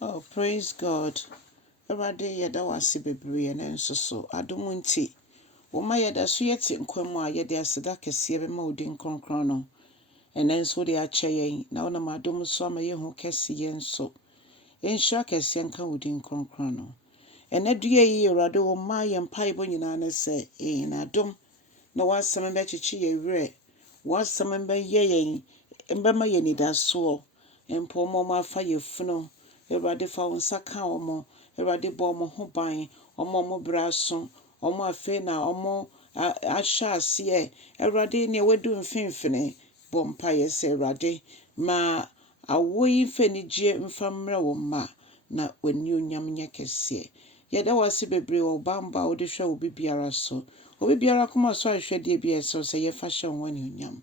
Oh, praise God. Everybody yada wasi bebree na nso so adom nti. Woma yada so yete nkwamu a yede aseda kese be ma odin kronkron no. Ene nso de akyɛ yɛn na wona madom so ama yehu kese yɛn so. Enhyira kese nka odin kronkron no. Ene dua yi Awurade wo ma yɛn mpaebɔ nyinaa ne sɛ na adom na wasɛm be kyechi yɛ werɛ. Wasɛm be yɛ yɛn mbɛma yɛn nidaso. Mpo mo afa yɛ funu. Awurade fa wo nsa ka omo. Awurade bɔ omo ho ban. Omo braso. Omo afe na omo ahya ase. Awurade ne wedu mfimfini. Bɔ mpa yɛ sɛ Awurade ma awoyi mfenigye mfamra wo ma na wani onyam nya kese. Yɛda wase bebree wo bamba wo de hwɛ obi biara so. Obi biara koma so ahwɛ de bi ɛso sɛ yɛfa hyɛ wo ani onyam.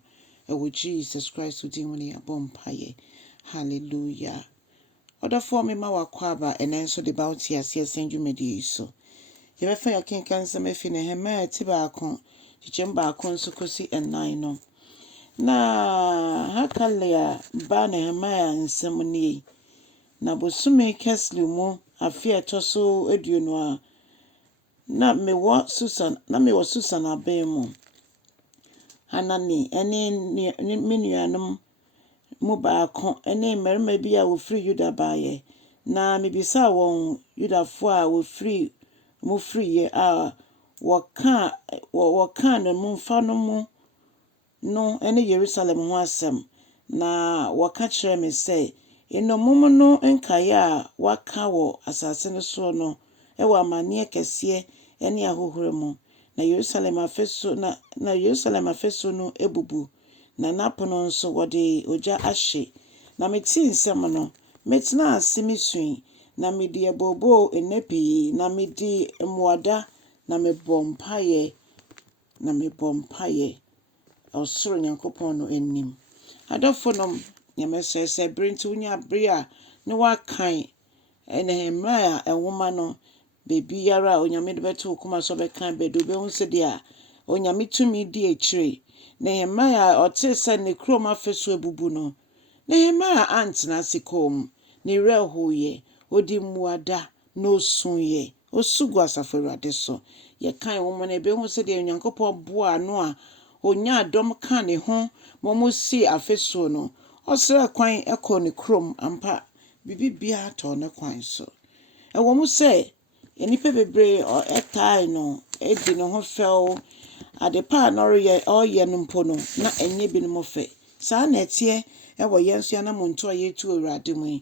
Ewo Jesus Christ din mu ne yɛbɔ mpa yɛ. Hallelujah. Odafo me ma wakwaba enenso de bauti ase senjumedi so. Yebefa ya kenkan nsɛm afi Nehemiah ti baako, kyekyem baako nso kosi enan no. Na Hakalia ba Nehemiah nsɛm nie. Na bosume Keslu mu afi etoso aduonu a na mewɔ Susan aban mu. Hanani ene me nuanom mu baako ene mmarima bi a wofiri Yuda baaye na mebisa won Yudafo a wofiri mu friye a wɔka no mu mfa no mu no ene Jerusalem ho asɛm na wɔka kyerɛ me sɛ enomum no nkae a waka wɔ asase no so no ɛwɔ amane kɛseɛ ene ahohoro mu na Jerusalem afeso no ebubu na napono nso wɔde ogya ahye na meti nsɛm no metena ase misui na medi ebobo enepi na medi emuada na mebɔ mpaeɛ ɔsoro Nyankopɔn no anim adɔfo no nyamesese brenti unya bere a ne wakan Nehemiah enwoma no bebi yara onyame de beto kuma so bekan bedo be hu se de a onyame tumi di akire Nehemiah ote se ne krom afeso ebubu no Nehemiah antena sikom ne rehoye odi muada no sunye osugu asafo Awurade so ye kan wo mo na be hu se de Nyankopɔn boa no a onya adom ka ne ho momo si afeso no osra kwan ekɔ ne krom ampa bibibia to ne kwan so ewo mu se enipa bebre etai no edi ne ho fɛw adepa na ɔyɛ no mpo no na enye bi no mo fɛ saa na etie ɛwɔ yenso na monto ayetu Awurade mu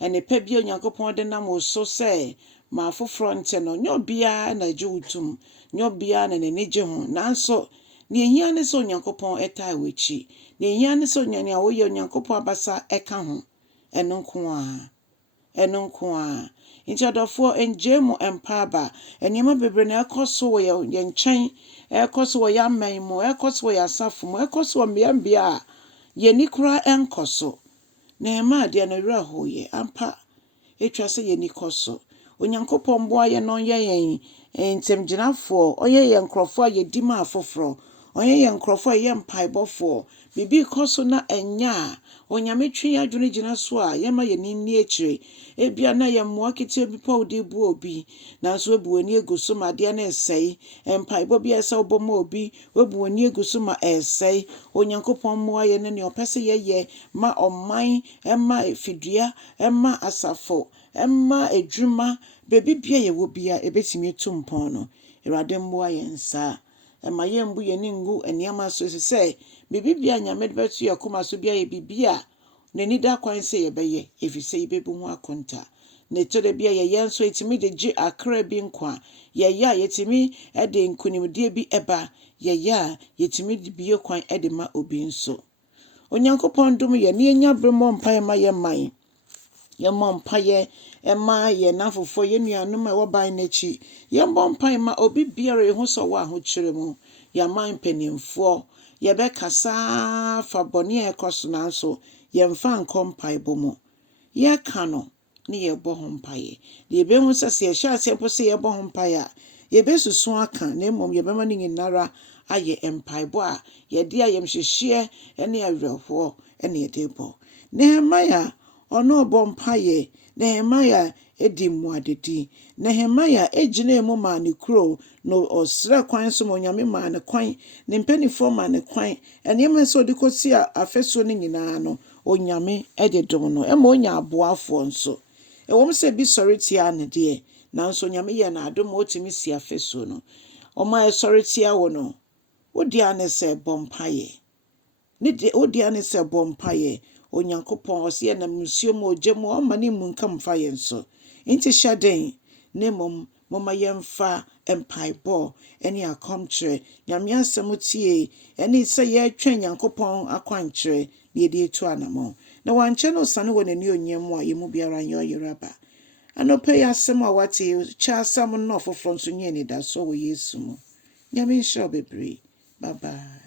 enipa bi Onyankopɔn de na mo so sɛ ma afoforo nte no nyo bia na juutum nyo bia na n'enigye ho nanso ne ehia ne so Onyankopɔn etai wechi ne ehia ne so nyane a woyɛ Onyankopɔn abasa eka ho eno nko a inchadofo enjemu empaba enima bebre na ekoso wo ye nkyɛn ekoso wo ya man mu ekoso wo ya safo mu ekoso wo mbia ye nikura enkoso Nehemiah de na rehoye ampa etwa se ye nikoso Onyankopɔn boa ye no ye yen ntemgyinafo oyɛ ye nkrofo a ye di ma afoforo oyɛ ye nkrofo a ye mpaebɔfo bibi koso na enya onyame twi adwene gyina so a ye ma ye ni akire ebia na ye mmoa kete bi pa odi bu obi nanso ebu ani eguso ma de na esɛe mpaebɔ bi ɛsɛ obɔ ma obi webu ani eguso ma ɛsɛe Onyankopɔn mmoa ye ne opese ye ma ɔman ɛma efidua ɛma asafo ɛma edwuma bebi bia ye wo bia ebetimi tumpon no Awurade mmoa ye nsa ɛma ye mbu ye ni ngu eniama so sɛ bibi bia nyame de betu ye koma so bia ye bibia n'ani da kwan sɛ ye bɛyɛ efisɛ yebebu ho akonta ne tode bia ye yenso etimi de gye akra bi nkwa ye ya yetimi de nkunimdie bi eba ye ya yetimi de bie kwan de ma obi nso Onyankopɔn dum ye ne nya bremo mpae ma ye man ye mompaye ema ye nafofo ye nuanom a woban nachi ye mompae ma obi biara ye hu so wa ho kyerɛ mu ya man penimfo ye be kasa fa bone ekoso nanso ye mfa nkompae bomo ye ka no ne ye bɔ ho mpae ye be hu sɛ ye hya ase po sɛ ye bɔ ho mpae a ye be susu aka na mmom ye be ma ne nyinara aye mpaebɔ a ye de ayem hyehye ene awerɛhoɔ ene ye de bɔ Nehemiah ono bɔ mpae Nehemiah edi mmuadedi. Nehemiah egyina mu ma ne kuro no ɔsrɛ kwan so ma Onyame ma ne kwan. Ne mpanimfoɔ ma ne kwan. Nneɛma nso ɔde kɔsi afɛsuo no nyinaa no, Onyame de dom no. Ɛma onya aboafoɔ nso. Ɛwɔ mu sɛ bi sɔre tia ne deɛ, nanso Onyame yɛ n'adom ma otumi si afɛsuo no. Ɔma ɛsɔre tia wo no, wodi a ne sɛ bɔ mpaeɛ. Wodi a ne sɛ bɔ mpaeɛ. Onyankopɔn ɔsɛ yɛ nam nsuo mu ogya mu ɔma ne mu nka mfa yɛn so. Nti hyɛ den, na mmom momma yɛmfa mpaebɔ ne akɔmkyerɛ Nyame asɛm tie ɛne sɛ yɛretwɛn Nyankopɔn akwankyerɛ na yɛde etu anamɔ. Na wankyɛ no ɔsane wɔ n'ani onyam mu a yɛmu biara nyɛ ɔyere aba. Anɔpa yi asɛm a wate kyɛ asɛm no ɔfoforɔ nso nyɛ anidasoɔ wɔ Yesu mu. Nyame nhyira wo bebree. Bye bye.